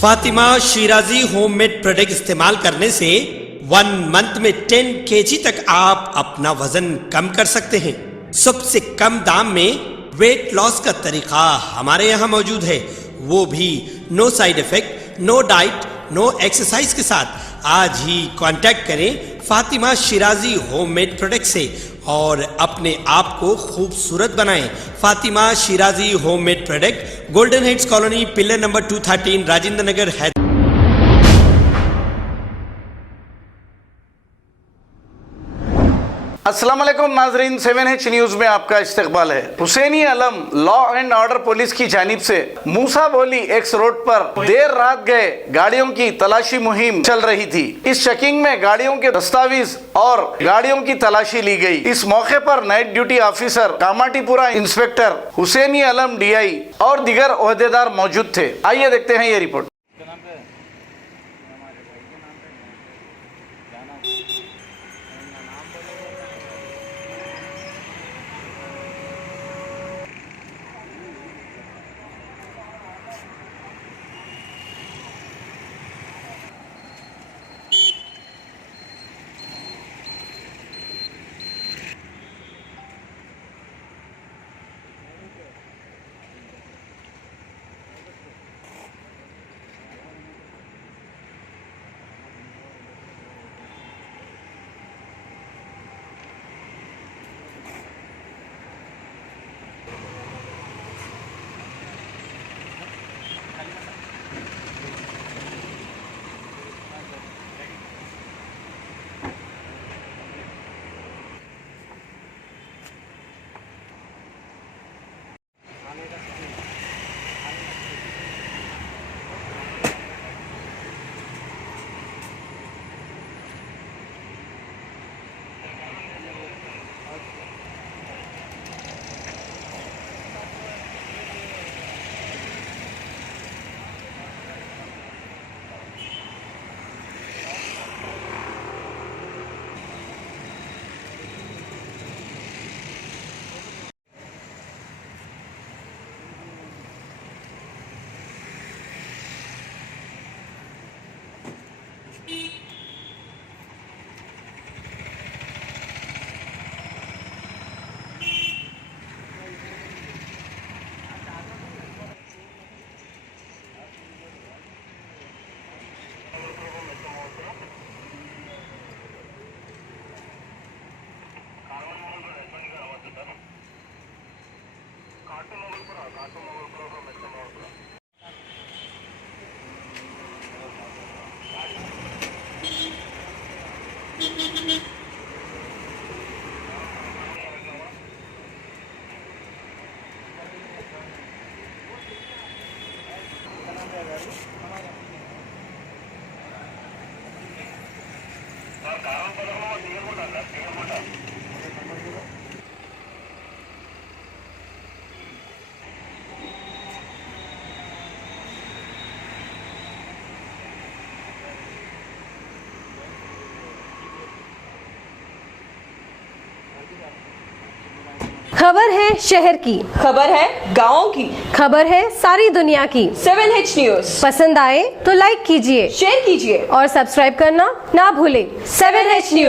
Fatima Shirazi homemade product इस्तेमाल करने से 1 मंथ में 10 kg तक आप अपना वजन कम कर सकते हैं। सबसे कम दाम में वेट लॉस का तरीका हमारे यहाँ मौजूद है, वो भी no side effect, no diet, no exercise के साथ। आज ही कांटेक्ट करें फातिमा शिराजी होममेड प्रोडक्ट से और अपने आप को खूबसूरत बनाएं। Fatima Shirazi homemade product, golden heads colony, pillar number 213, Rajendra Nagar, Hyderabad. अस्सलाम वालेकुम नाजरीन, 7H न्यूज में आपका इस्तकबाल है। Hussaini Alam law and order police की जानिब से मूसा बोली एक्स रोड पर देर रात गए गाड़ियों की तलाशी मुहिम चल रही थी। इस चेकिंग में गाड़ियों के दस्तावेज और गाड़ियों की तलाशी ली गई। इस मौके पर night duty officer Kamathipura inspector Hussaini Alam DI और दीगर ओहदेदार मौजूद थे। आइए देखते हैं ये रिपोर्ट। खबर है शहर की, खबर है गाँव की, खबर है सारी दुनिया की। 7H न्यूज पसंद आए तो लाइक कीजिए, शेयर कीजिए और सब्सक्राइब करना ना भूलें। 7H news.